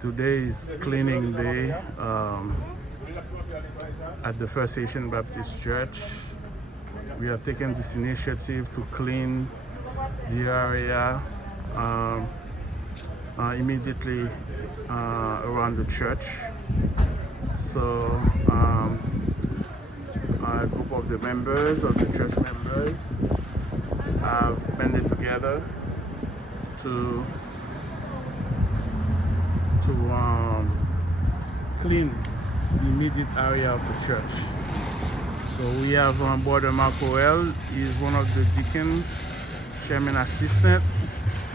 Today is cleaning day at the First Haitian Baptist Church. We have taken this initiative to clean the area immediately around the church. So a group of the members, of the church members, have banded together to clean the immediate area of the church. So we have Brother Marcoel. He's one of the deacons, chairman assistant,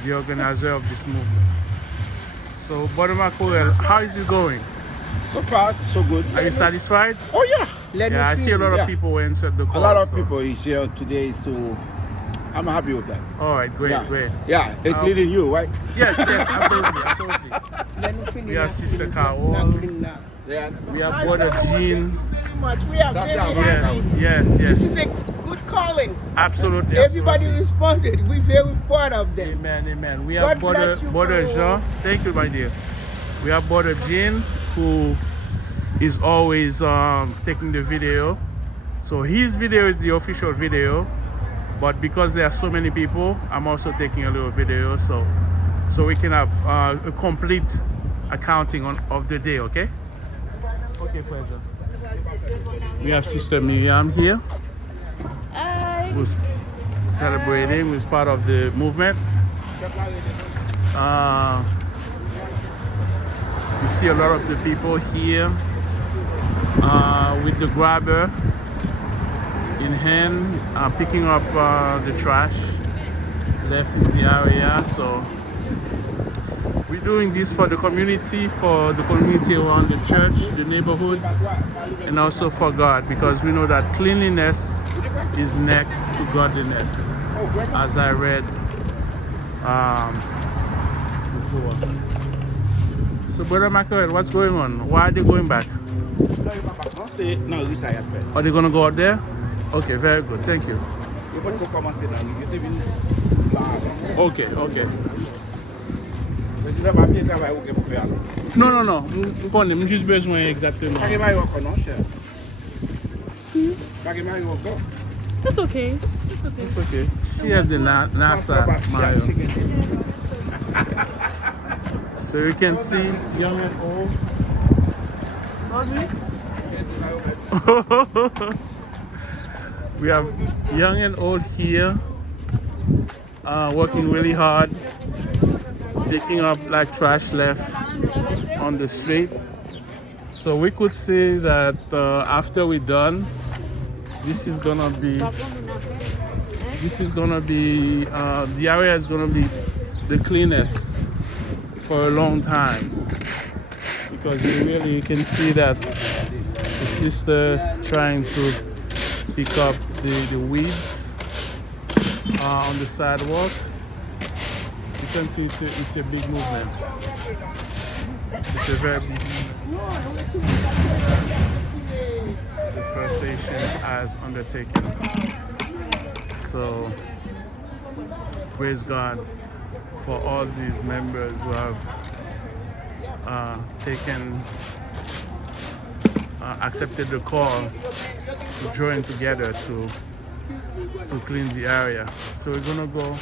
the organizer of this movement. So Brother Marcoel, how is it going? So far, so good. Are you satisfied? Oh yeah. Yeah, I see a lot of people who answered the call. A lot of people is here today, so I'm happy with that. All right, great, Yeah. great. Yeah, including you, right? Yes, absolutely. We have Sister Carol. Yeah. We have Brother Jean. We are very happy. Yes. This is a good calling. Absolutely. Everybody responded. We're very proud of them. Amen. We have God bless you Brother for- Jean. Thank you, my dear. We have Brother Jean, who is always taking the video. So his video is the official video, but because there are so many people, I'm also taking a little video, so we can have a complete accounting of the day. Okay. Okay, pleasure. We have Sister Miriam here, who's celebrating, who's part of the movement. You see a lot of the people here with the grabber in hand, picking up the trash left in the area. So we're doing this for the community around the church, the neighborhood, and also for God, because we know that cleanliness is next to godliness, as I read before. So Brother Michael, what's going on? Why are they going back? Are they going to go out there? Okay, very good. Thank you. Okay. Non. Je juste besoin exactement. It's okay. It's okay. She has the NASA Mario. So you can see young and old. We have young and old here, working really hard, picking up like trash left on the street. So we could say that after we're done, this is gonna be the area is gonna be the cleanest for a long time, because you can see that the sister trying to pick up the weeds on the sidewalk. You can see it's a big movement. It's a very big movement. The First Nation has undertaken. So praise God for all these members who have accepted the call to join together to clean the area. So we're gonna go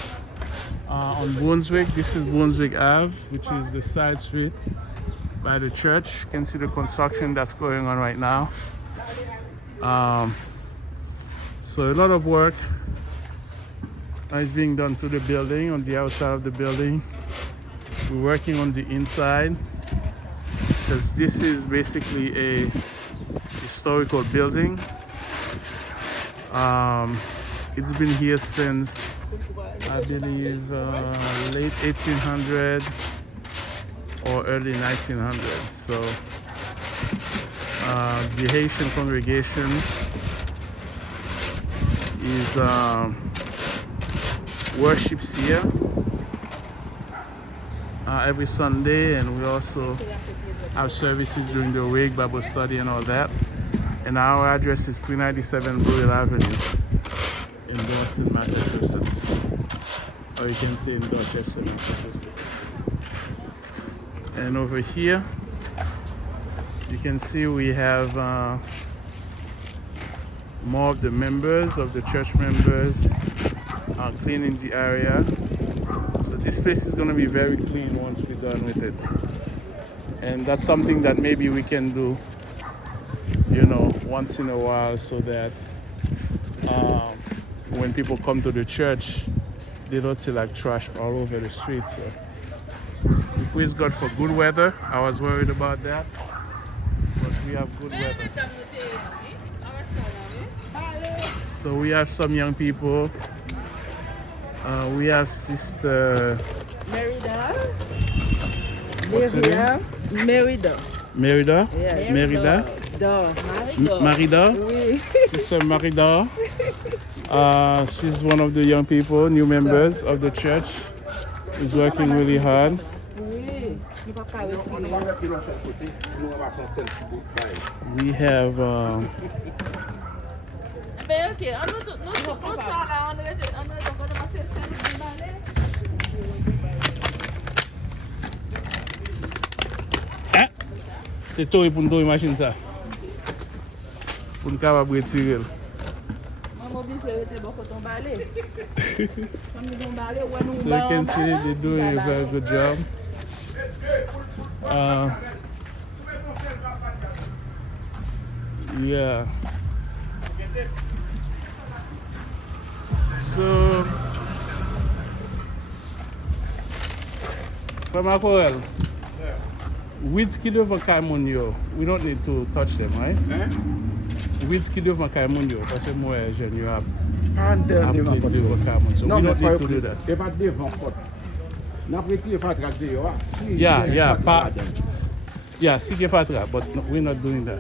on Brunswick. This is Brunswick Ave, which is the side street by the church. You can see the construction that's going on right now. So a lot of work is being done to the building, on the outside of the building. We're working on the inside, because this is basically a historical building. It's been here since, I believe, late 1800 or early 1900. So the Haitian congregation is worships here every Sunday, and we also have services during the week, Bible study and all that. And our address is 397 Blue Hill Avenue in Boston, Massachusetts, or you can say in Dorchester, Massachusetts. And over here, you can see we have more of the members of the church members cleaning the area. So this place is going to be very clean once we're done with it. And that's something that maybe we can do, you know, once in a while, so that when people come to the church, they don't see like trash all over the streets. So we praise God for good weather. I was worried about that, but we have good weather. So we have some young people. We have Sister Merida. What's her name? Merida. Merida. Yeah. Merida. Marida. Oui. Sister Marida. She's one of the young people, new members of the church. Is working really hard. Oui. We have c'est toi pour nous imaginer ça. Pour nous capable retirer. So you can see they're doing a very good job. Yeah. So, from Akorel, which kid over Kaimunyo, we don't need to touch them, right? Which kid over Kaimunyo, parce que moi, je n'y ai so we don't need to do that. Yeah, si que fatra, but no, we're not doing that.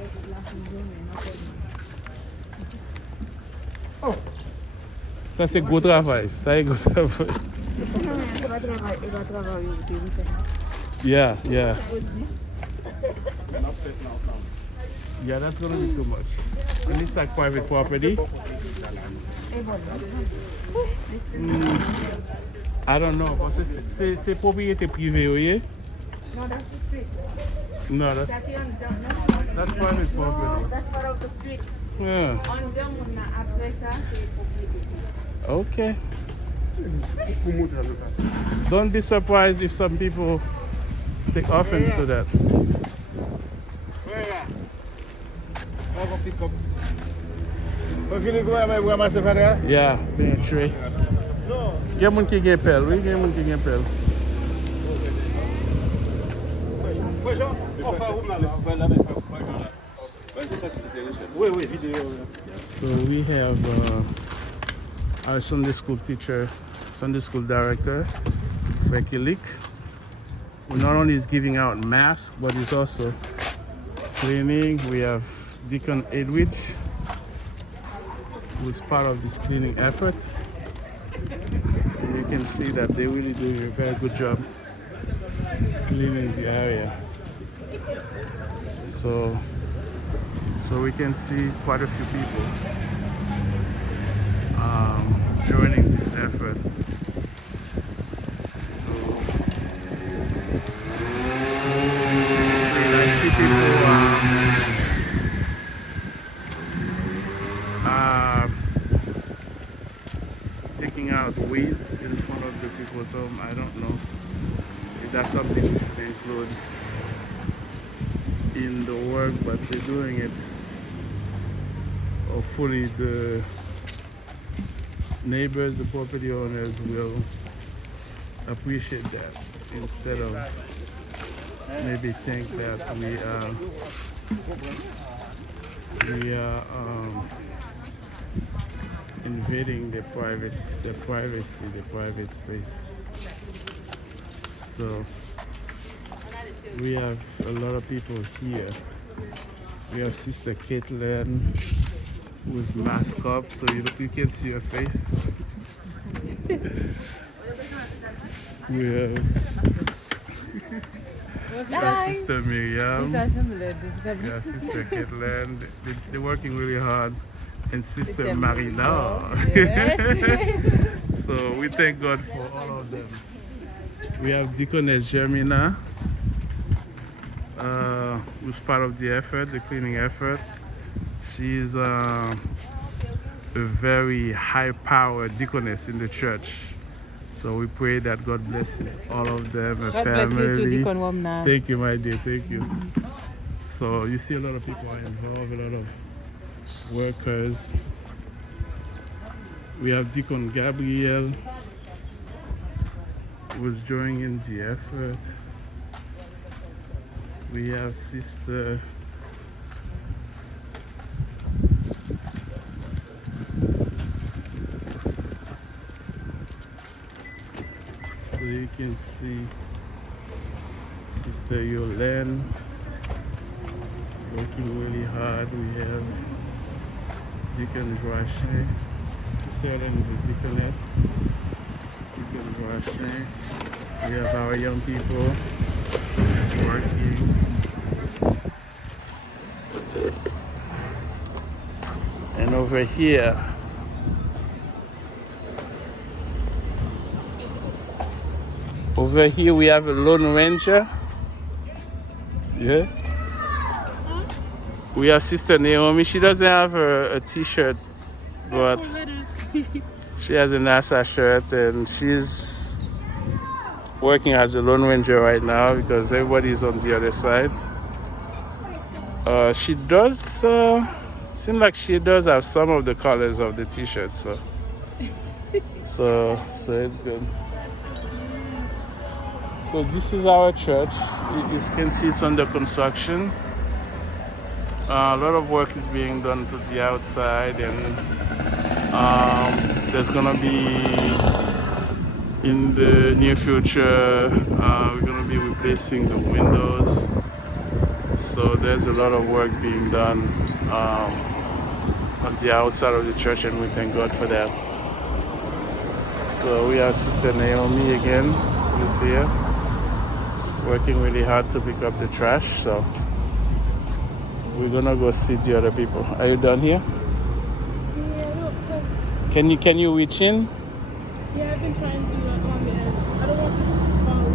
Ça c'est gros travail, ça est gros travail. Yeah. Yeah, that's gonna be too much. And it's like private property. I don't know, parce que c'est propriété privée, oui? No, that's the street. No, that's private property. That's part of the street. Yeah. On them, Okay. Don't be surprised if some people take offense to that. Yeah, being tray. Get mon qui gagne pelle, oui, get mon qui gagne pelle. So we have our Sunday school teacher, Sunday school director, Frankie Lick, who not only is giving out masks, but he's also cleaning. We have Deacon Edwidge, who is part of this cleaning effort. And you can see that they're really doing a very good job cleaning the area. So we can see quite a few people joining this effort. And I see people taking out weeds in front of the people's home. I don't know if that's something we should include in the work, but they're doing it. Hopefully the neighbors, the property owners will appreciate that instead of maybe think that we are invading the privacy, the private space. So we have a lot of people here. We have Sister Caitlin, who is masked up, so you can see her face. We have Sister Miriam. Yeah, Sister Caitlin. They're working really hard. And Sister Marila. Yes. So we thank God for all of them. We have Deaconess Germina, who's part of the effort, the cleaning effort. She's a very high-powered deaconess in the church. So we pray that God blesses all of them, her God family. bless you too, Deacon Womna. Thank you, my dear. Thank you. So you see a lot of people are involved, a lot of workers. We have Deacon Gabriel, who was joining the effort. We have Sister so you can see Sister Yolene working really hard. We have Deacon Rache. Sister Yolene is a deaconess. Deacon Rache. We have our young people working. And over here, we have a Lone Ranger. Yeah. We have Sister Naomi. She doesn't have a t-shirt, but she has a NASA shirt, and she's working as a Lone Ranger right now because everybody's on the other side. She does seem like she does have some of the colors of the t-shirt, so it's good. So this is our church. You can see it's under construction. A lot of work is being done to the outside, and there's gonna be, in the near future, we're gonna be replacing the windows. So there's a lot of work being done on the outside of the church, and we thank God for that. So we have Sister Naomi again, who's here, working really hard to pick up the trash. So we're gonna go see the other people. Are you done here? Can you reach in? Yeah, I've been trying to on the edge. I don't want this to fall in.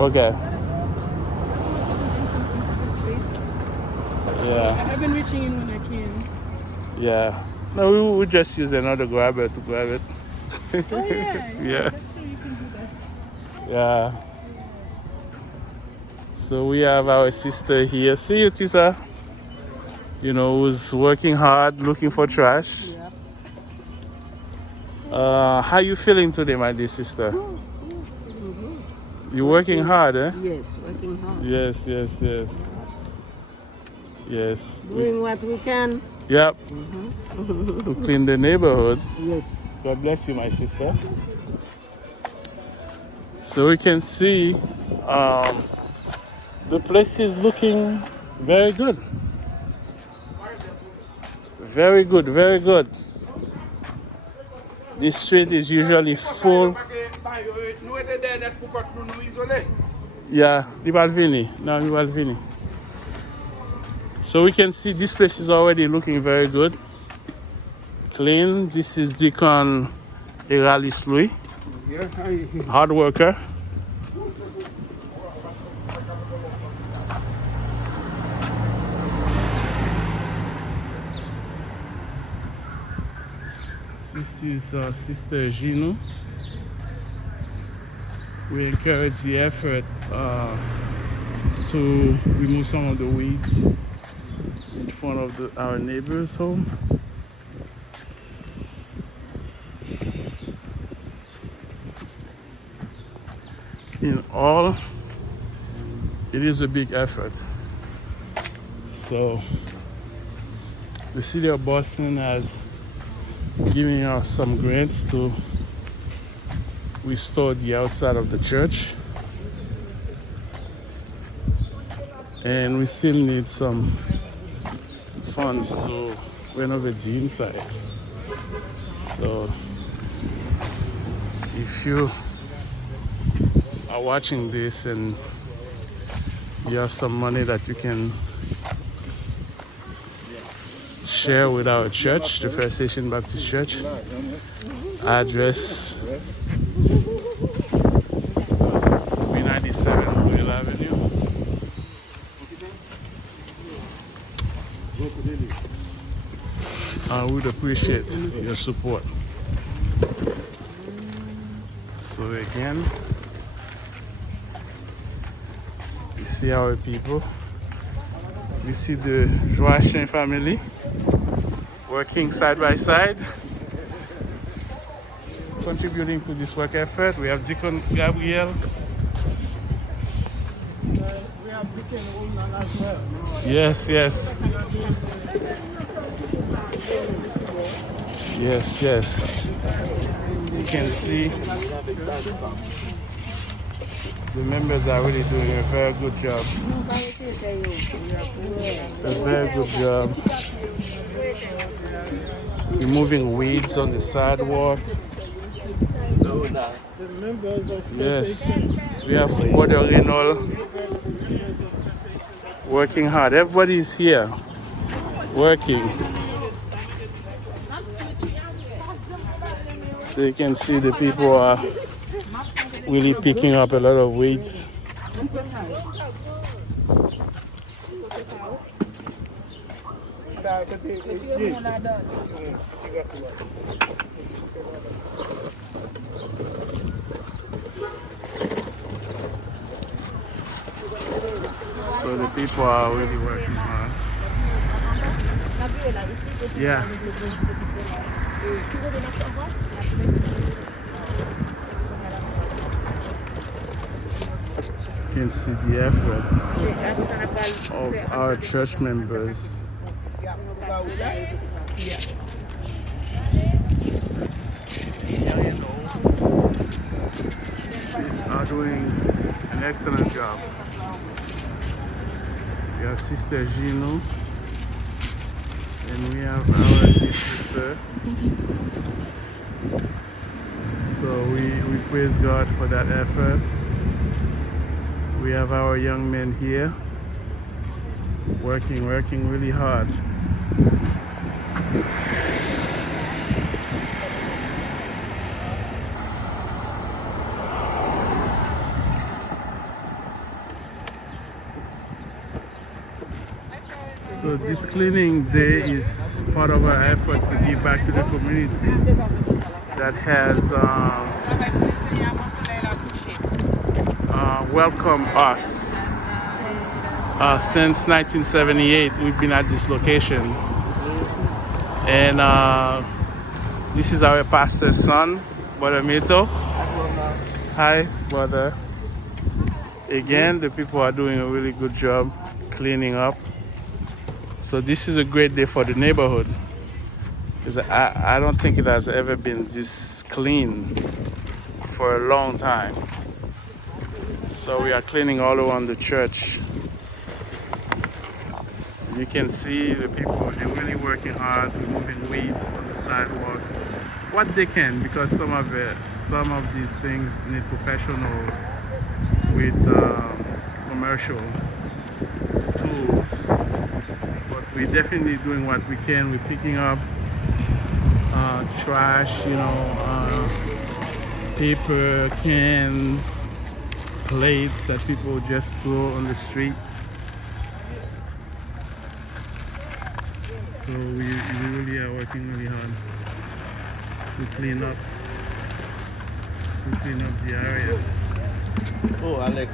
Okay. I don't want this entrance into this space. Yeah. I've been reaching in when I can. Yeah. No, we will just use another grabber to grab it. Oh yeah. Yeah. That's true, you can do that. Yeah. So we have our sister here. See you, Tisa. You know, who's working hard, looking for trash. Yeah. How you feeling today, my dear sister? You working hard, eh? Yes, working hard. Yes. Doing what we can. Yep. To clean the neighborhood. Yes. God bless you, my sister. So we can see the place is looking very good. Very good. This street is usually full. Yeah, Rivalvini. No, Rivalvini. So we can see this place is already looking very good. Clean. This is Deacon Eralis Louis. Hard worker. This is Sister Gino. We encourage the effort to remove some of the weeds in front of our neighbor's home. In all, it is a big effort. So the city of Boston has giving us some grants to restore the outside of the church, and we still need some funds to renovate the inside. So if you are watching this and you have some money that you can share with our church, the First Haitian Baptist Church. Address 397 Will Avenue, I would appreciate your support. So again, we see our people. We see the Haitian family working side by side, contributing to this work effort. We have Deacon Gabriel. We have Deacon Woman as well. Yes, yes. Yes, yes. You can see the members are really doing a very good job. A very good job. Removing weeds on the sidewalk. Yes. We have Brother Reynolds working hard. Everybody is here working. So you can see the people are really picking up a lot of weeds. So the people are really working hard. Yeah. You can see the effort of our church members. They are doing an excellent job. We have Sister Gino, and we have our big sister. So we praise God for that effort. We have our young men here working really hard. So this cleaning day is part of our effort to give back to the community that has welcomed us. Since 1978, we've been at this location. And this is our pastor's son, Brother Mito. Hi, brother. Again, the people are doing a really good job cleaning up. So this is a great day for the neighborhood, because I don't think it has ever been this clean for a long time. So we are cleaning all around the church. You can see the people, they're really working hard, removing weeds on the sidewalk. What they can, because some of these things need professionals with commercial tools. But we're definitely doing what we can. We're picking up trash, paper, cans, plates that people just throw on the street. So we really are working really hard to clean up the area. Oh, Alex.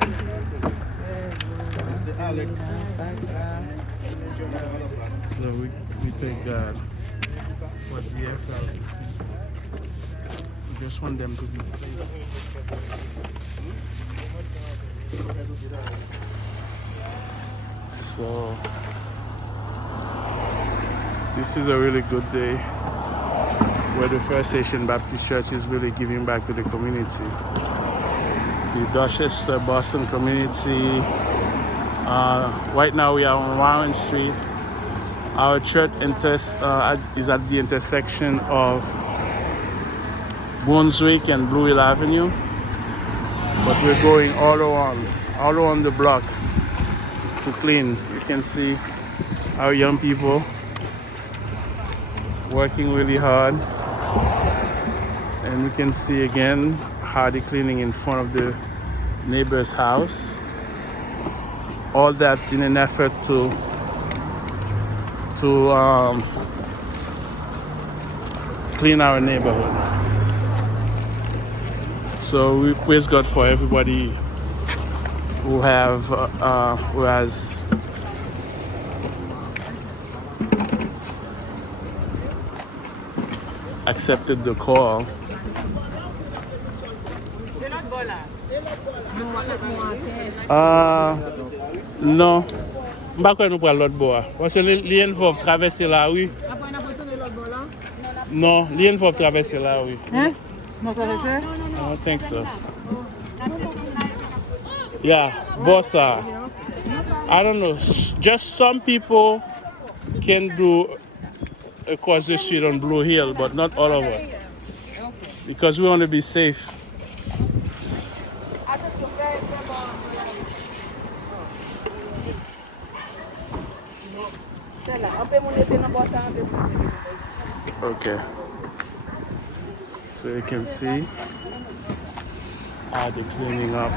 Mr. Alex. So we thank God for the effort. We just want them to be safe. So this is a really good day where the First Haitian Baptist Church is really giving back to the community. The Dorchester, Boston community. Right now we are on Warren Street. Our church is at the intersection of Brunswick and Blue Hill Avenue. But we're going all around the block to clean. You can see our young people working really hard. And we can see again how they're cleaning in front of the neighbor's house. All that in an effort to clean our neighborhood. So we praise God for everybody who has accepted the call. Non, mba kwen nou pral lot bo a. Parce li involve traverser la rue. Non, li involve traverser la rue. Hein? Non, traverser? I don't think so. Yeah, bossa. I don't know. Just some people can do across the street on Blue Hill, but not all of us. Because we want to be safe. Okay. So you can see how they're cleaning up.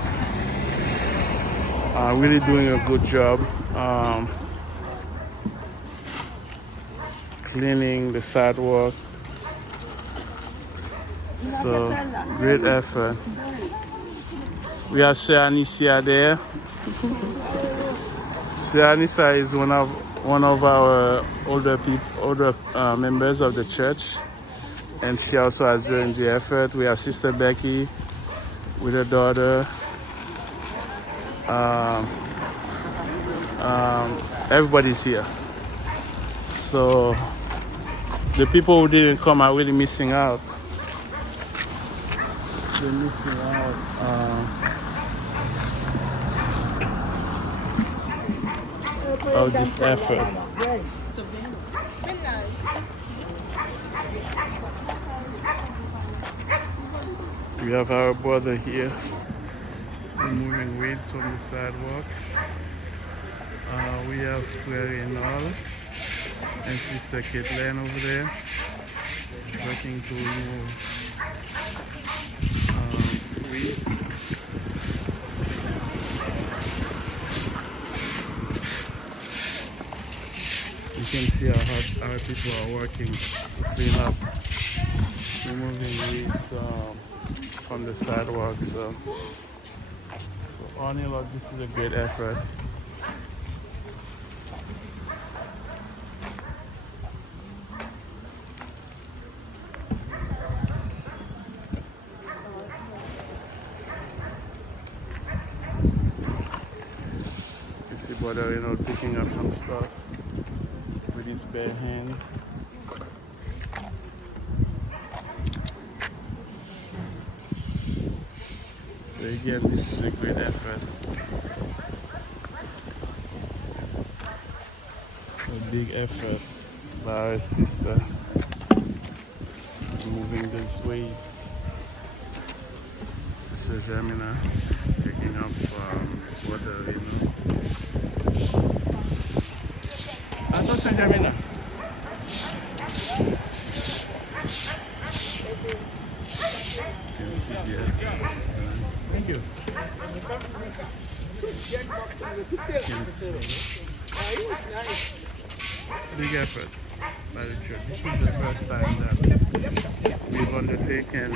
Really doing a good job cleaning the sidewalk. So great effort. We have Sir Anicia there. Sir Anicia is one of our older members of the church, and she also has joined the effort. We have Sister Becky with her daughter. Everybody's here. So the people who didn't come are really missing out. They're missing out. Of this effort. We have our brother here removing weeds from the sidewalk. We have Frere and all and Sister Caitlin over there working to remove weeds. You can see how hard our people are working to clean up, removing weeds from the sidewalk. So on in all, this is a great effort. You see brother, picking up some stuff with his bare hands. So again, this is a great effort. A big effort by our sister moving these weights. Sister Jamina picking up water, Sister Jamina. Thank you. Big effort by the church. This is the first time that we've undertaken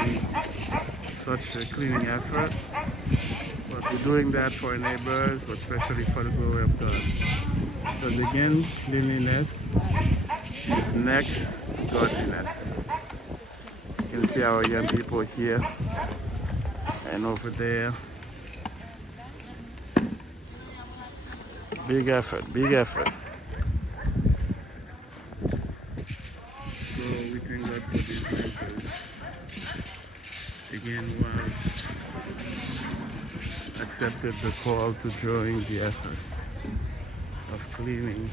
such a cleaning effort. But we're doing that for our neighbors, but especially for the glory of God. Because again, cleanliness is next to godliness. You can see our young people here and over there. Big effort, big effort. So we thank God for these neighbors. Again, was accepted the call to join the effort of cleaning.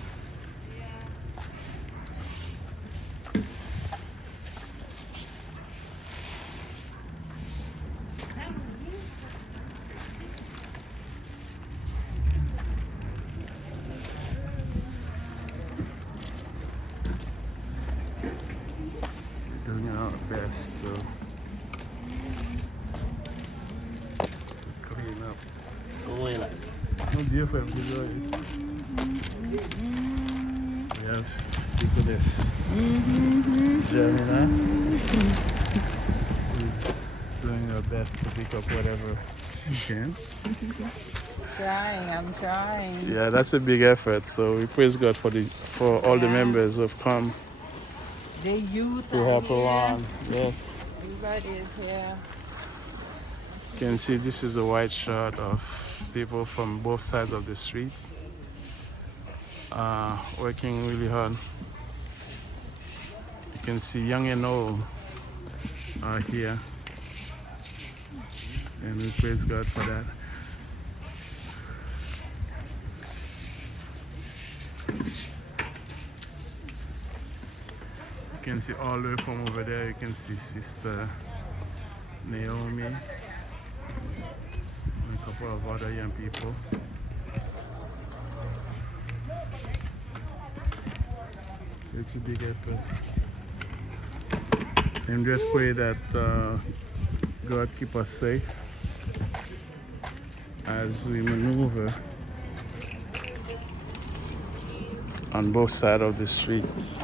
Doing our best to clean up. No different. We have Look at this. Jamina is doing her best to pick up whatever she can. I'm trying. Yeah, that's a big effort. So we praise God for all the members who have come The youth to are help here. around. Yes. Everybody is here. You can see this is a wide shot of people from both sides of the street working really hard. You can see young and old are here, and we praise God for that. You can see all the way from over there, you can see Sister Naomi and a couple of other young people. So it's a big effort. And just pray that God keep us safe as we maneuver on both sides of the streets.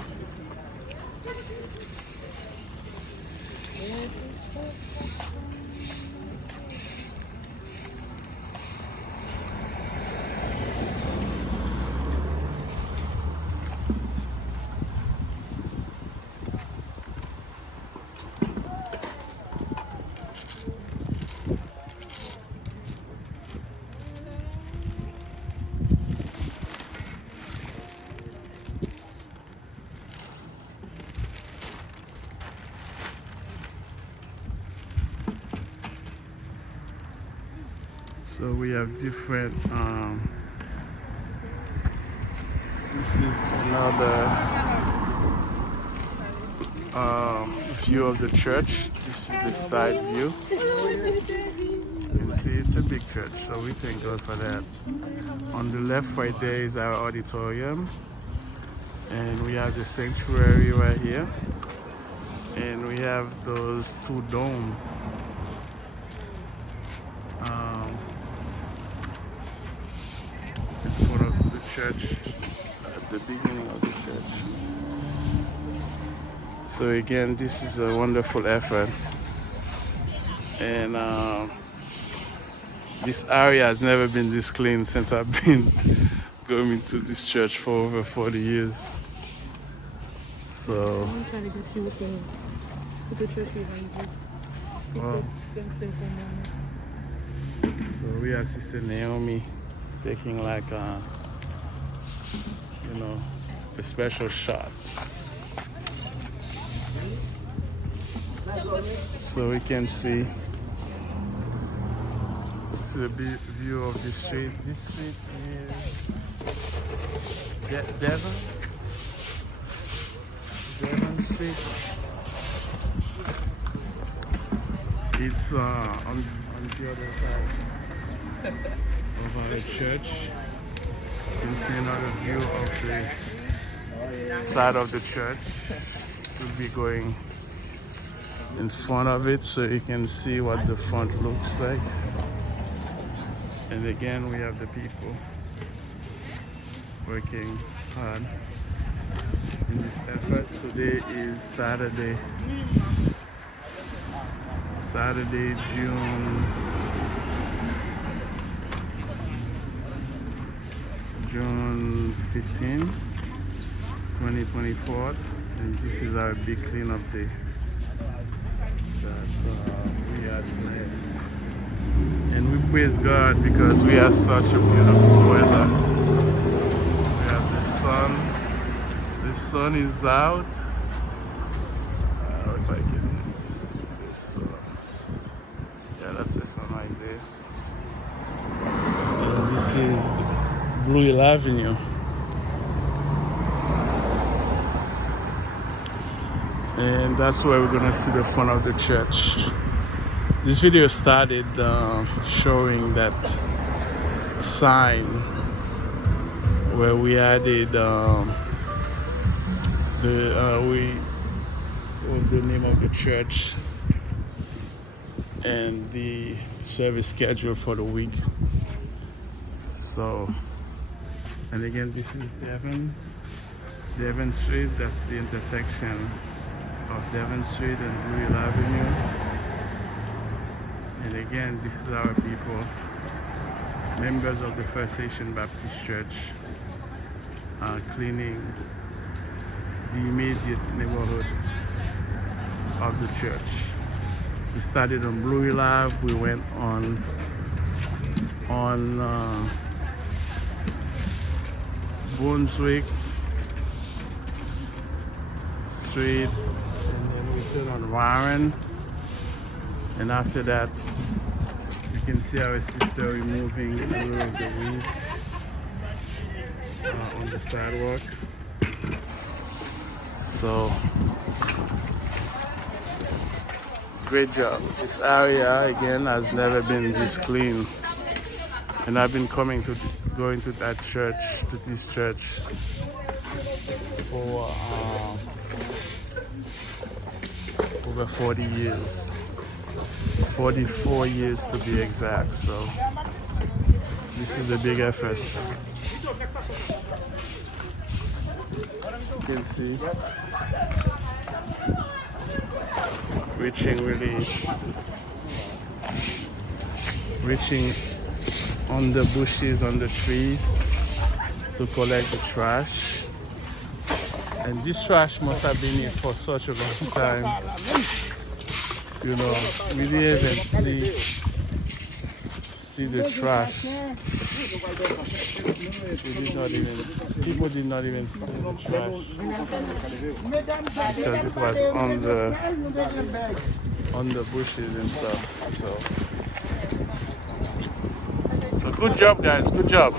So we have different, this is another view of the church. This is the side view. You can see it's a big church, so we thank God for that. On the left right there is our auditorium, and we have the sanctuary right here, and we have those two domes. In front of the church, at the beginning of the church. So again, this is a wonderful effort, and this area has never been this clean since I've been going to this church for over 40 years. So I'm trying to get you with the church behind you. Wow. Stay for a moment. So we have Sister Naomi taking like a special shot. So we can see, this is a big view of the street. This street is Devon Street. It's on the other side of our church. You can see another view of the side of the church. We'll be going in front of it so you can see what the front looks like. And again, we have the people working hard in this effort. Today is Saturday, June 15, 2024, and this is our big cleanup day that we are doing. And we praise God because we have such a beautiful weather. We have the sun. The sun is out. I don't know if I can see this. Yeah, that's the sun right there. And this is Blue Hill Avenue. And that's where we're gonna see the front of the church. This video started showing that sign where we added the name of the church and the service schedule for the week. So, and again, this is Devon Devon Street, that's the intersection of Devon Street and Blue Hill Avenue. And again, this is our people, members of the First Haitian Baptist Church, cleaning the immediate neighborhood of the church. We started on Blue Hill Ave, we went on Brunswick Street, and then we turn on Warren, and after that you can see our sister removing all of the weeds on the sidewalk. So great job. This area again has never been this clean, and I've been going to this church for over 40 years, 44 years to be exact. So this is a big effort. You can see reaching on the bushes, on the trees to collect the trash. And this trash must have been here for such a long time. You know, we didn't even see the trash. People did not even see the trash because it was on the bushes and stuff. So good job, guys. Good job.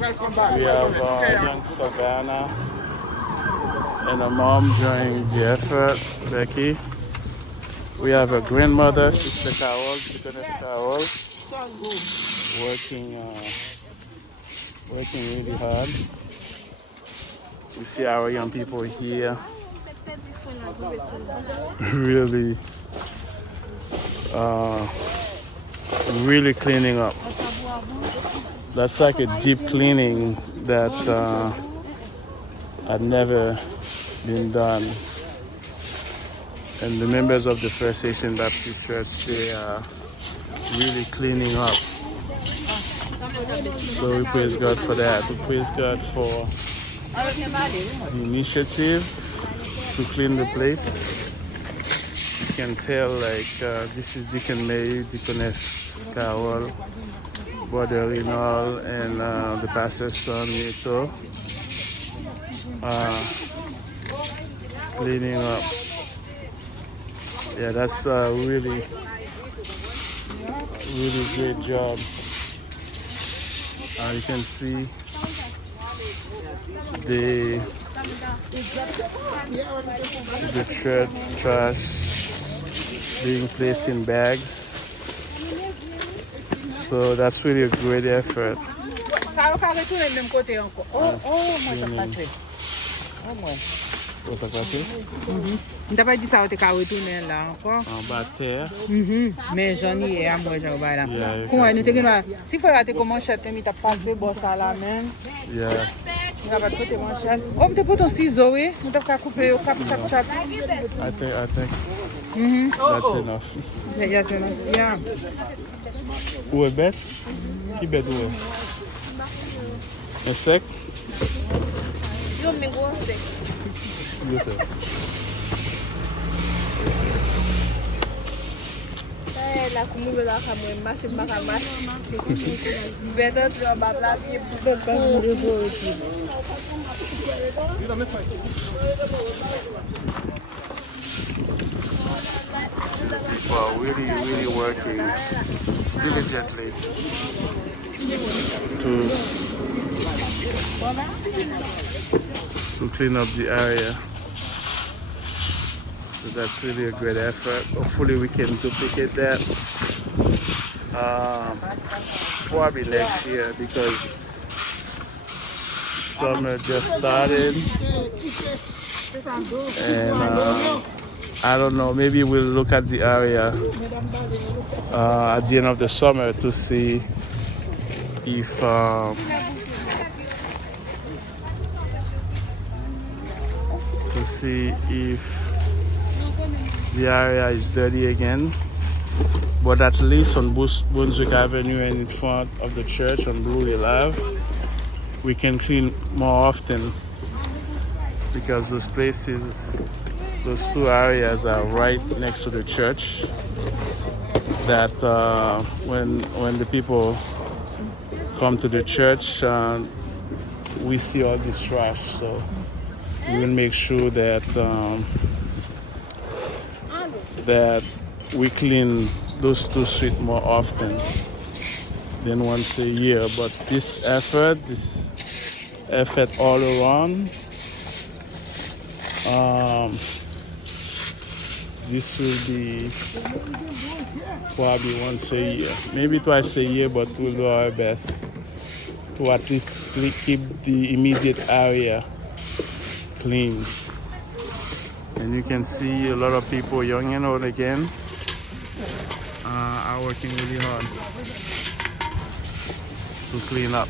We have young Savannah and her mom joining the effort, Becky. We have a grandmother, Sister Carol, Deaconess Carol, working really hard. We see our young people here really cleaning up. That's like a deep cleaning that had never been done. And the members of the First Haitian Baptist Church, they are really cleaning up. So we praise God for that. We praise God for the initiative to clean the place. You can tell, like, this is Deacon Mary, Deaconess Carol, Brother Rinal, and the pastor's son, Nieto, cleaning up. Yeah, that's a really great job. You can see the church trash being placed in bags. So that's really a great effort. What's that? T'as pas dit ça, t'es qu'à retourner là encore. En bas de terre. Mais j'en ai à moi, j'en ai là. Yeah, Ouais, nous t'es si faut rater comment chète, mais t'as passé bon ça là même. Yeah. On va pas côté manchette. Oh, t'es pour ton ciseau, oui. On t'a coupé au cap chap. I think that's enough. Yeah, c'est bon. Yeah. Où est bête? Qui bête où est? Un sec? Yo me gusta. La kumulu la kamwe mashi makamashi. Better to babla people. People are really working diligently to clean up the area. So that's really a great effort. Hopefully we can duplicate that probably next year, because summer just started, and I don't know, maybe we'll look at the area at the end of the summer to see if to see if the area is dirty again. But at least on Brunswick Avenue and in front of the church on Blue Hill Ave, we can clean more often because those places, those two areas are right next to the church. That when the people come to the church, we see all this trash. So we will make sure that that we clean those two streets more often than once a year. But this effort all around, this will be probably once a year, maybe twice a year, but we'll do our best to at least keep the immediate area clean. And you can see a lot of people, young and old again, are working really hard to clean up.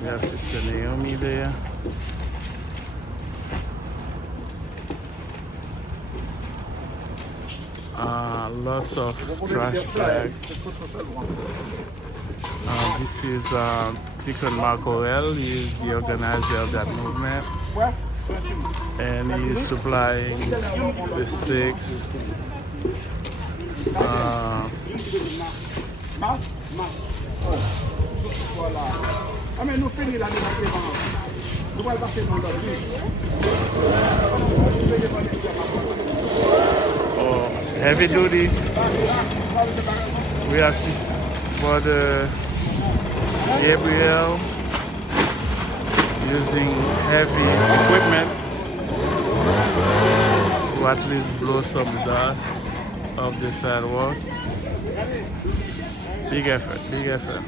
We have Sister Naomi there. Lots of trash bags. This is Deacon Marco L. He is the organizer of that movement. And he is supplying the sticks. Heavy duty. We assist for the Gabriel using heavy equipment to at least blow some dust off the sidewalk. Big effort, big effort.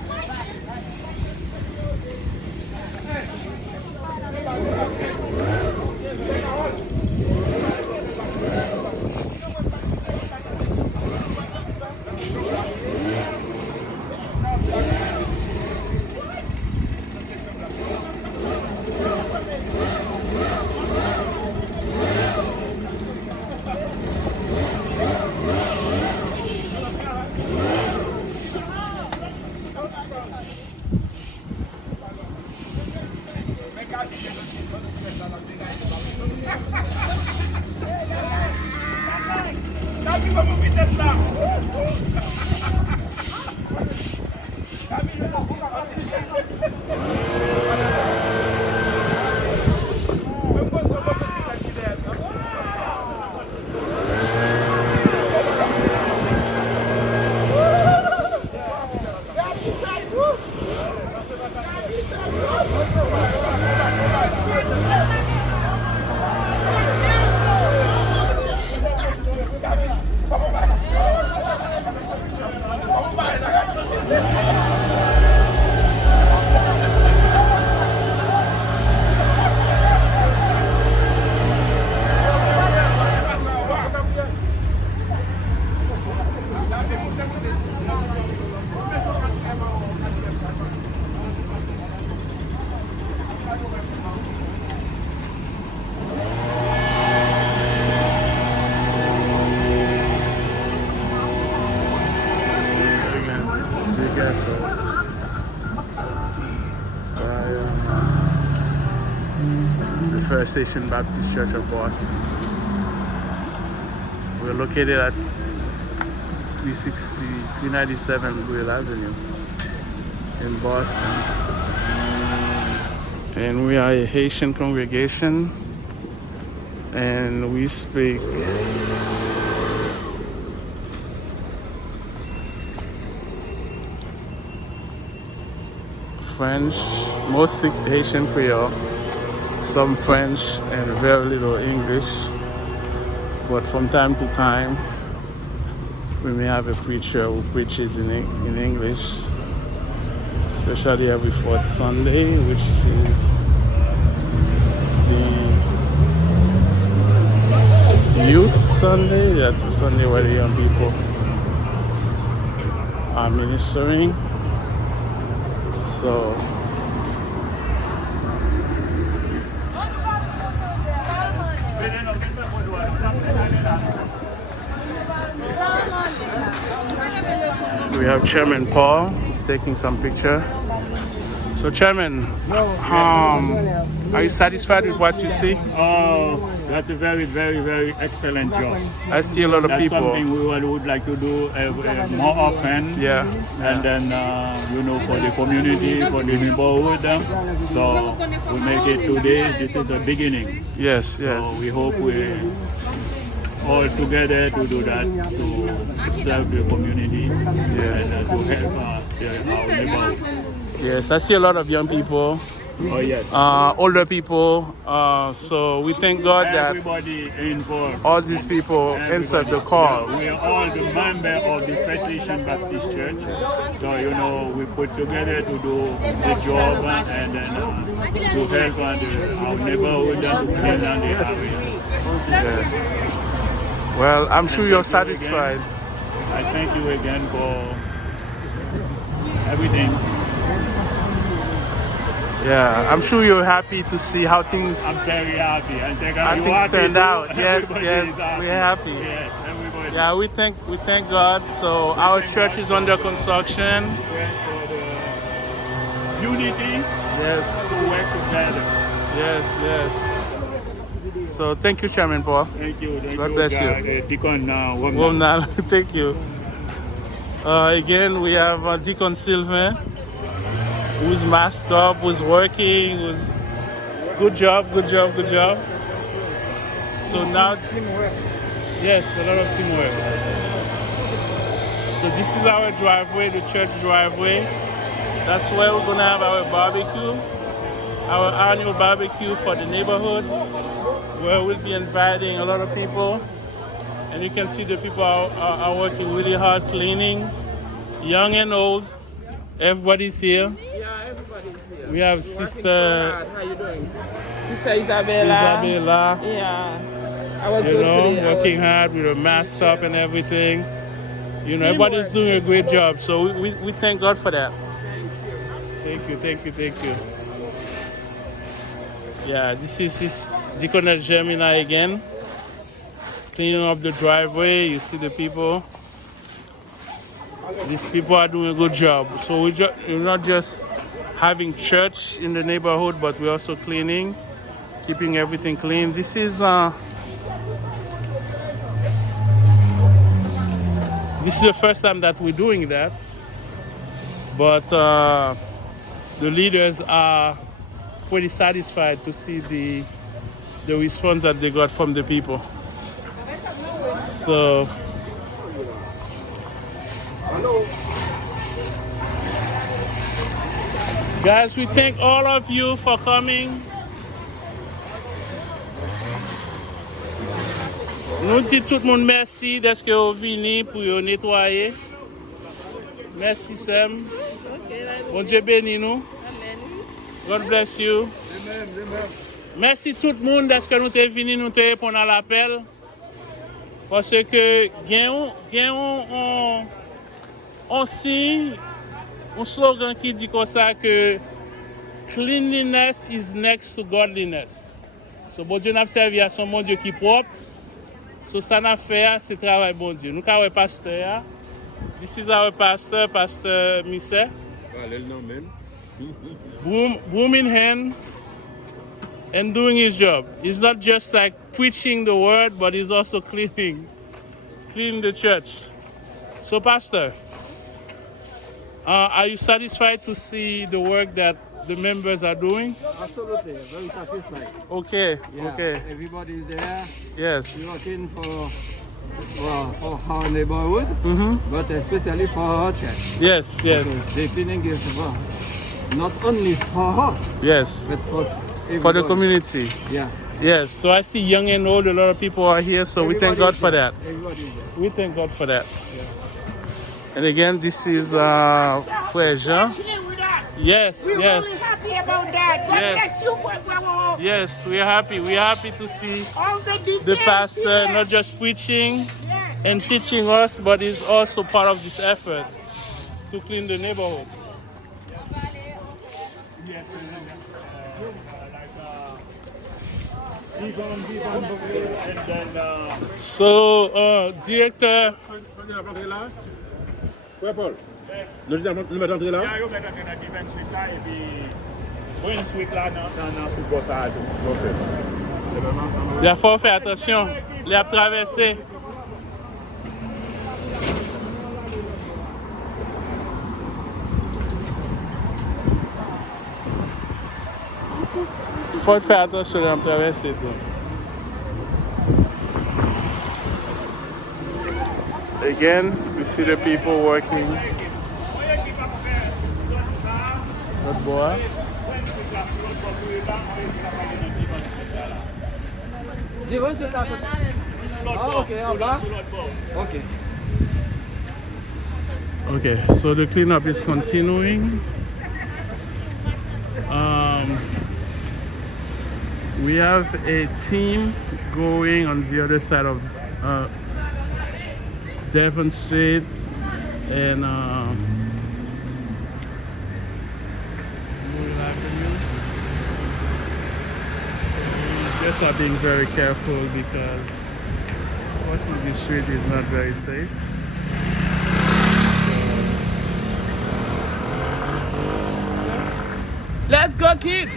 First Haitian Baptist Church of Boston. We're located at 397 Blue Avenue in Boston. And we are a Haitian congregation, and we speak French, mostly Haitian Creole, some French and very little English, but from time to time we may have a preacher who preaches in English, especially every fourth Sunday, which is the Youth Sunday. That's a Sunday where the young people are ministering. So We have Chairman Paul. He's taking some picture. So, Chairman, are you satisfied with what you see? Oh, that's a very, very, very excellent job. I see a lot of That's people. something we would like to do more often. Yeah. And then, you know, for the community, for the neighborhood. So we make it today. This is a beginning. Yes, yes. So we hope we're all together to do that, to serve the community Yes. and to help our neighborhood. Yes, I see a lot of young people, Oh, yes. older people. So we thank God that Everybody involved. all these people answered the call. We are all the members of the First Haitian Baptist Church. So, you know, we put together to do the job and then to help our neighborhood and to clean down the area. Yes. Well, I'm sure you're Thank you satisfied. I thank you again for everything. Yeah, I'm sure you're happy to see how things I'm very happy. And how things turned out. Yes, Everybody yes, is happy. we're happy. Yes, everybody. Yeah, we thank God. So our church is under construction. For the unity Yes, to work together. yes, yes. So thank you, Chairman Paul. Thank you. Thank God you, bless you. Deacon Womnan. Well, now, thank you. Again, we have Deacon Sylvain, who's masked up, who's working, who's good job. So now, yes, a lot of teamwork. So this is our driveway, the church driveway. That's where we're gonna have our barbecue, our annual barbecue for the neighborhood, where we'll be inviting a lot of people. And you can see the people are working really hard cleaning, young and old. Everybody's here. Yeah, everybody's here. We have Working so Sister hard. How you doing? Sister Isabella. Yeah. I was you good know, today. working hard with her masked up and everything. You know, everybody's doing a great job. So we thank God for that. Thank you. Yeah, this is Deaconess Gemina again. Cleaning up the driveway. You see the people. These people are doing a good job. So we're not just having church in the neighborhood, but we're also cleaning, keeping everything clean. This is the first time that we're doing that, but the leaders are pretty satisfied to see the response that they got from the people. So guys, we thank all of you for coming. Nous disons tout le monde merci d'être que vous venez pour nettoyer. Merci Sam. Bon Dieu bénisse nous. God bless you. Merci tout le monde d'être que nous sommes venus nous te répondre à l'appel. Parce que on signe un slogan qui dit comme ça que cleanliness is next to godliness. So bon Dieu n'a servi à son bon Dieu qui est propre. So ça n'a fait c'est travail bon Dieu. Nous avons un pasteur. This is our pastor, Pastor Mise. Broom in hand and doing his job. He's not just like preaching the word, but he's also cleaning the church. So Pastor, are you satisfied to see the work that the members are doing? Absolutely, very satisfied. Okay, Yeah, okay. everybody is there. Yes. We're working for our neighborhood, but especially for our church. Yes, yes, The cleaning is not only for us, yes. but for everybody. For the community. Yeah. Yes, so I see young and old, a lot of people are here, so we thank God for that. Everybody is there. We thank God for that. And again, this is Frère Jean. Yes, We're yes. really happy about that. God Yes. bless you for Yes, we're happy. We're happy to see all the details. the pastor here. not just preaching Yes. and teaching us, but is also part of this effort to clean the neighborhood. And then So, directeur, Ouais, Paul. Le mettre entrer là? yeah, you better get a different street là et puis une suite là dans sous boss à tout. il faut faire attention. Il a traversé. Faut faire attention, il a traversé. Again, we see the people working. Good boy. Ok, en bas. Ok. Okay, so the cleanup is continuing. We have a team going on the other side of Devon Street and Louis Avenue. We just are being very careful because crossing this street is not very safe. Let's go, kids.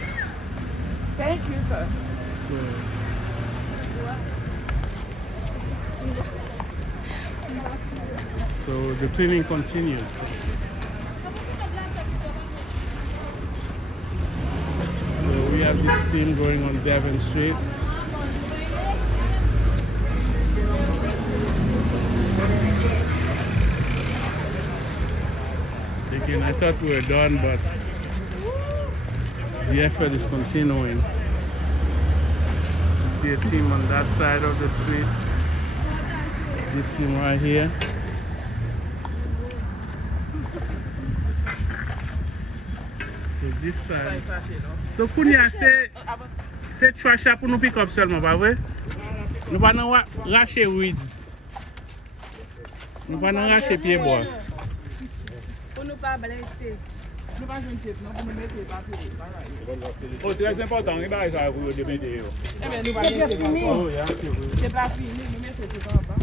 Thank you, sir. So the cleaning continues. So we have this team going on Devon Street. Again, I thought we were done, but the effort is continuing. You see a team on that side of the street. This team right here. So this side. So Kounia, c'est trash pour nous pick up seulement, pas vrai? Nous pas nous racher weeds. Nous pas nous racher pied bois. Pour nous pas balancer. Nous pas jouer une pièce, non, pour nous mettre les papiers. Oh, très important, il va ça pour des vidéos. Eh bien, nous pas mettre les papiers. Oh, yeah, okay. C'est pas fini, nous mettons les papiers en bas.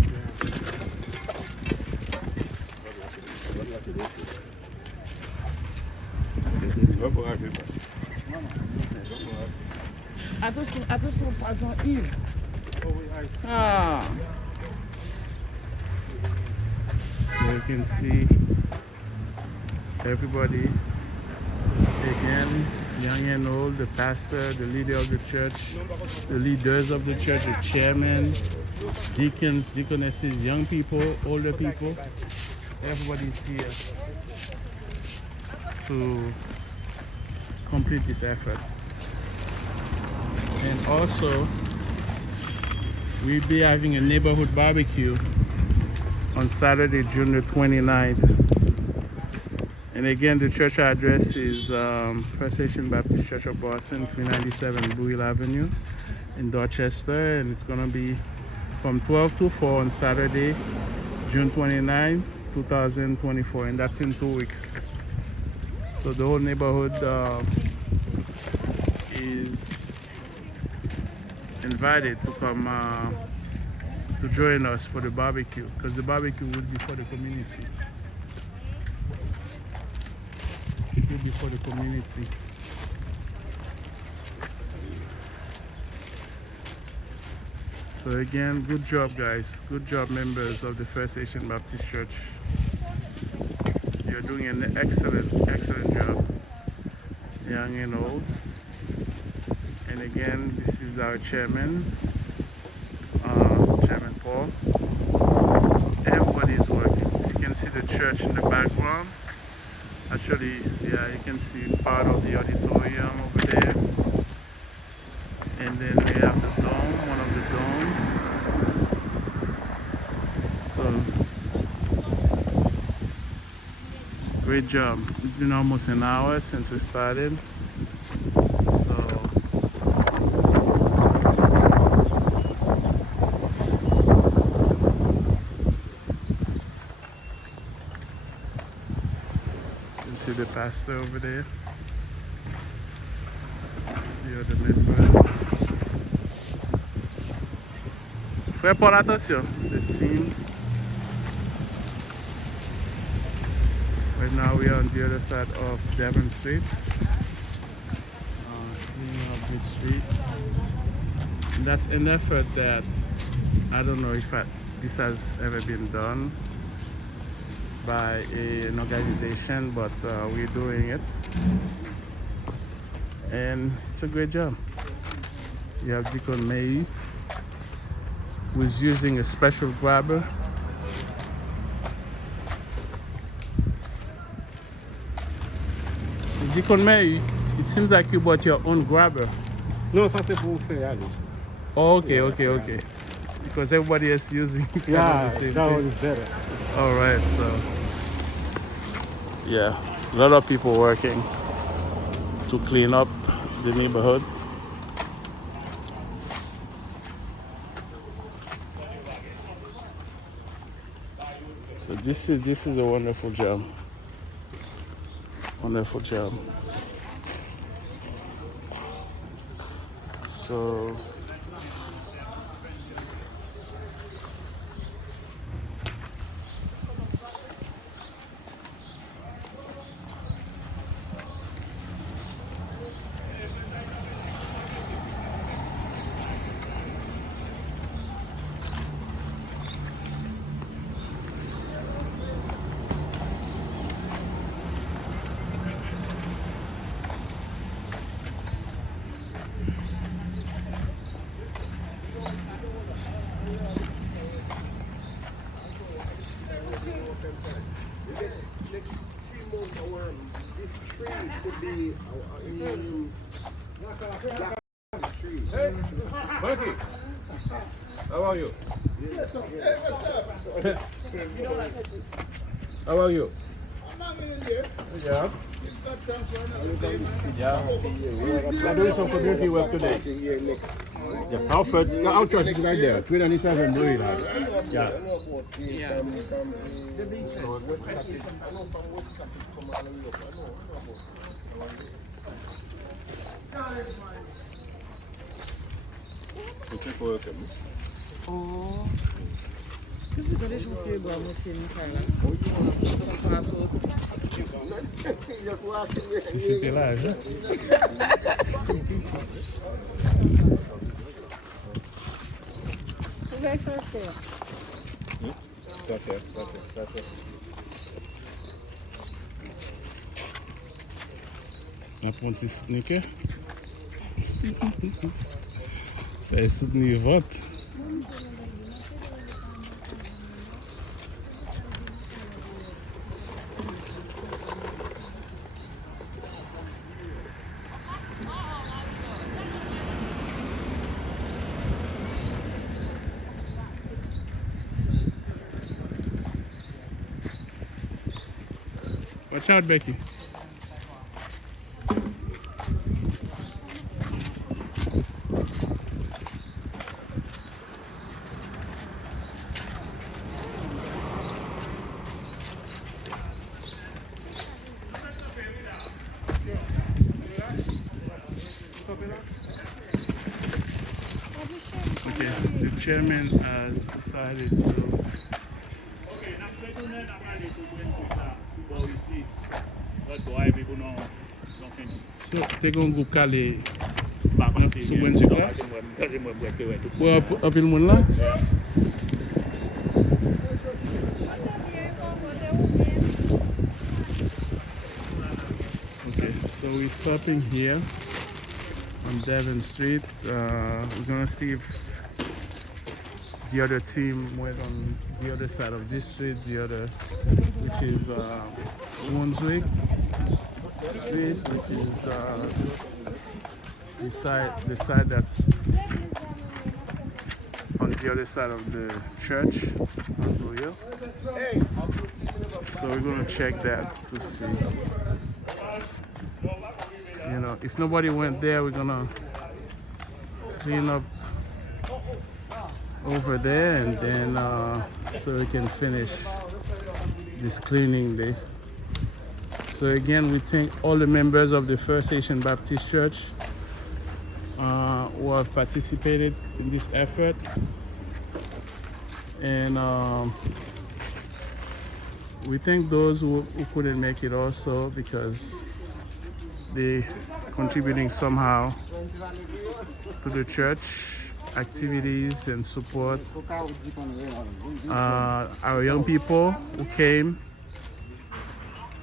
Attention, attention, poison Yves. Ah. So you can see everybody, again, young and old, the pastor, the leader of the church, the leaders of the church, the chairman, deacons, deaconesses, young people, older people. Everybody's here to complete this effort. And also, we'll be having a neighborhood barbecue on Saturday, June the 29th. And again, the church address is First Haitian Baptist Church of Boston, 397 Louis Avenue in Dorchester. And it's going to be from 12 to 4 on Saturday, June 29, 2024. And that's in 2 weeks. So the whole neighborhood is invited to come to join us for the barbecue, because the barbecue will be for the community. It will be for the community. So again, good job, guys. Good job, members of the First Haitian Baptist Church. You're doing an excellent job, young and old. And again, this is our chairman, Chairman Paul. Everybody is working. You can see the church in the background. Actually, yeah, you can see part of the auditorium over there. And then we have the dome, one of the domes. So, great job. It's been almost an hour since we started. See the pastor over there. See other members. Fais pas attention. The team. Right now we are on the other side of Devon Street. Cleaning up this street. And that's an effort that I don't know if this has ever been done by an organization, but we're doing it. And it's a great job. You have Deacon May, who is using a special grabber. So Deacon May, it seems like you bought your own grabber. Non, ça c'est pour faire aller. Oh, okay. Because everybody is using kind of the same that thing. one is better. All right, so yeah, a lot of people working to clean up the neighborhood. So this is a wonderful job. Wonderful job. So Mikey, how are you? How are you? Yeah. We're doing some community work today. Yeah, our church is right there. 397 doing that. Yeah. Oh. Qu'est-ce que tu as des choses qui sont bonnes, si c'était l'âge. Apprenti sneaker. Ça est soutenir vote. Watch out, Becky. Okay, the chairman has decided to. So, they're going to go Cali. So, when's it going? Well, up in Munla? Okay, so we're stopping here on Devon Street. We're going to see if the other team went on the other side of this street, which is Brunswick Street, which is the side that's on the other side of the church. So we're gonna check that to see. You know, if nobody went there, we're gonna clean up over there, and then so we can finish this cleaning day. So again, we thank all the members of the First Haitian Baptist Church who have participated in this effort. And we thank those who couldn't make it also, because they contributing somehow to the church activities and support. Our young people who came,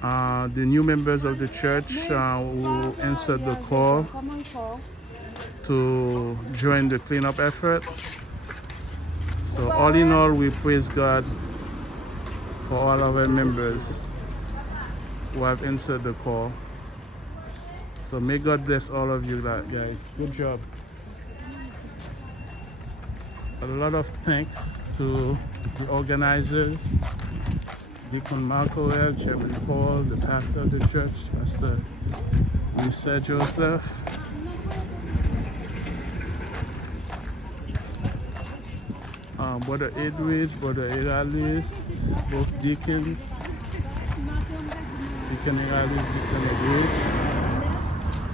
the new members of the church who answered the call to join the cleanup effort. So all in all, we praise God for all of our members who have answered the call. So may God bless all of you guys. Good job. A lot of thanks to the organizers, Deacon Marco L, Chairman Paul, the pastor of the church, Pastor Mr. Joseph. Brother Edwidge, Brother Eralis, both deacons, Deacon Eralis, Deacon Edwidge,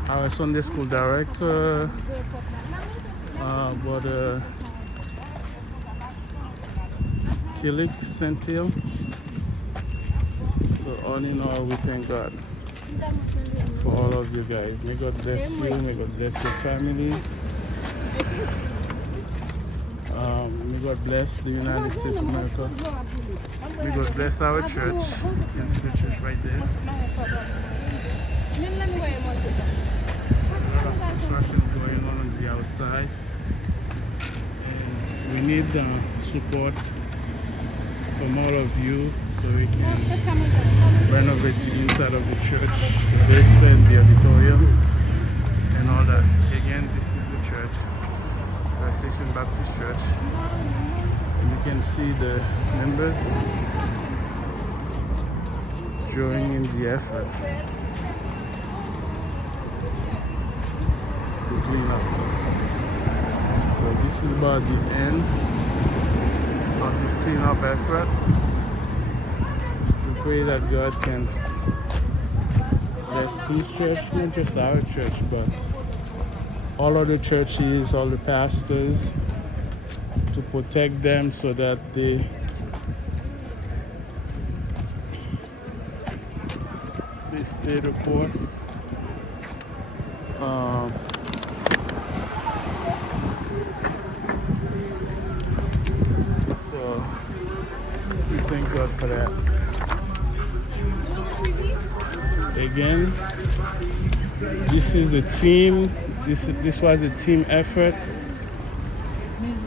our Sunday school director, Brother Kilik Sentil. So all in all, we thank God for all of you guys. May God bless you, may God bless your families. May God bless the United States of America. May God bless our church. You can see the church right there. A lot of construction going on the outside. And we need support from all of you so we can renovate the inside of the church, the basement, the auditorium, and all that. Again, this is the church. Haitian Baptist Church. And you can see the members joining in the effort to clean up. So this is about the end of this cleanup effort. We pray that God can bless His church, not just our church, but all of the churches, all the pastors, to protect them so that they stay the course. So we thank God for that. Again, this is a team. This was a team effort.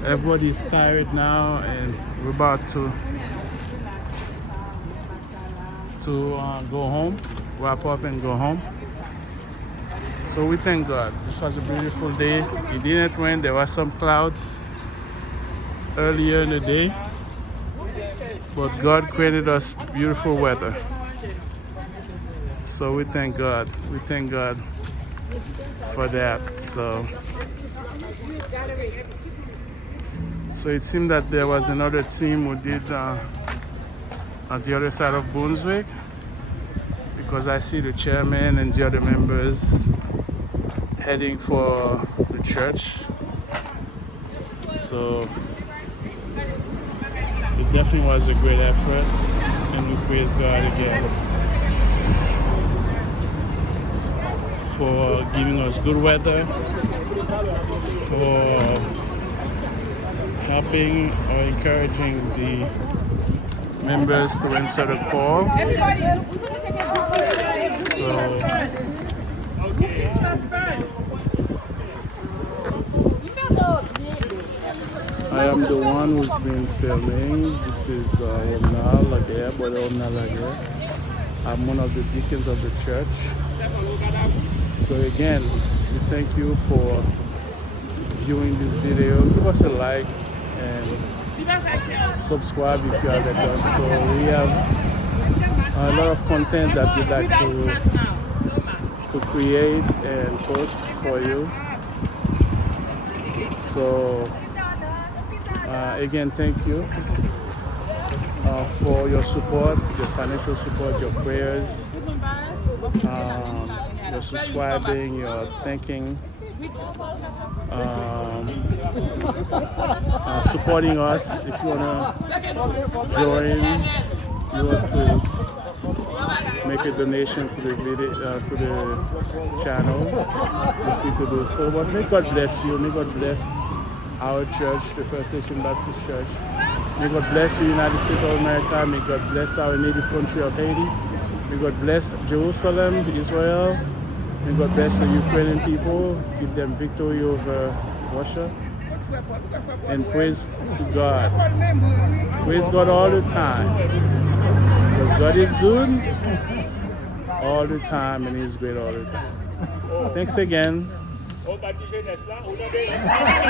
Everybody's tired now, and we're about to go home, wrap up and go home. So we thank God. This was a beautiful day. It didn't rain. There were some clouds earlier in the day, but God created us beautiful weather. So we thank God. We thank God for that. So it seemed that there was another team who did on the other side of Brunswick, because I see the chairman and the other members heading for the church. So it definitely was a great effort, and we praise God again for giving us good weather, for helping or encouraging the members to answer the call. So I am the one who's been filming. This is Omna Laguerre, Brother Omna Laguerre. I'm one of the deacons of the church. So again, we thank you for viewing this video. Give us a like and subscribe if you haven't done so. We have a lot of content that we'd like to create and post for you. So again, thank you for your support, your financial support, your prayers, your subscribing, your thanking supporting us. If you wanna join, you want to make a donation to the video, to the channel, feel free to do so. But may God bless you. May God bless our church, the First Haitian Baptist Church. May God bless the United States of America. May God bless our native country of Haiti. May God bless Jerusalem, Israel. May God bless the Ukrainian people. Give them victory over Russia. And praise to God. Praise God all the time. Because God is good all the time and He's great all the time. Thanks again.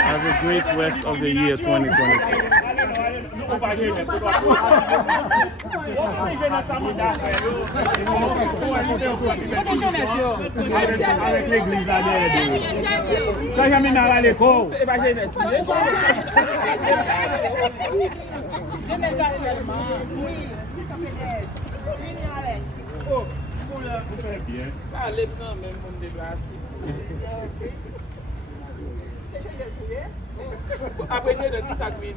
Have a great rest of the year 2024. Avec l'église là derrière. Ça jamais n'a pas l'écho. Après, j'ai de ce qui s'accumule.